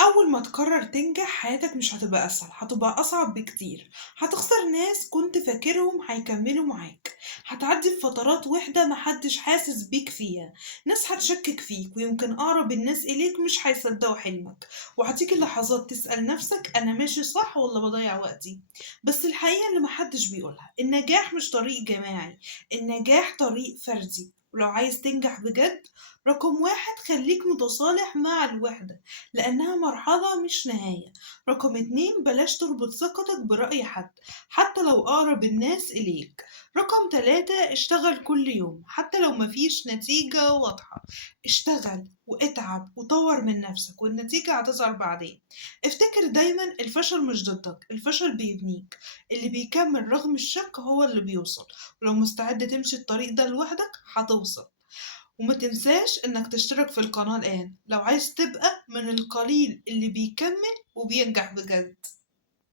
أول ما تقرر تنجح حياتك مش هتبقى أسهل، هتبقى أصعب بكتير. هتخسر ناس كنت فاكرهم هيكملوا معاك، هتعدي بفترات وحدة محدش حاسس بيك فيها، ناس هتشكك فيك ويمكن أقرب الناس إليك مش هيصدقوا حلمك، وهتيجي لحظات تسأل نفسك أنا ماشي صح ولا بضيع وقتي. بس الحقيقة اللي محدش بيقولها، النجاح مش طريق جماعي، النجاح طريق فردي. ولو عايز تنجح بجد، رقم واحد خليك متصالح مع الوحدة لأنها مرحلة مش نهاية. رقم اتنين بلاش تربط ثقتك برأي حد حتى لو أقرب الناس إليك. رقم تلاتة اشتغل كل يوم حتى لو مفيش نتيجة واضحة. اشتغل واتعب وطور من نفسك والنتيجة هتظهر بعدين. افتكر دايما الفشل مش ضدك، الفشل بيبنيك. اللي بيكمل رغم الشك هو اللي بيوصل. ولو مستعد تمشي الطريق ده لوحدك هتوصل. وما تنساش إنك تشترك في القناة الآن لو عايز تبقى من القليل اللي بيكمل وبينجح بجد.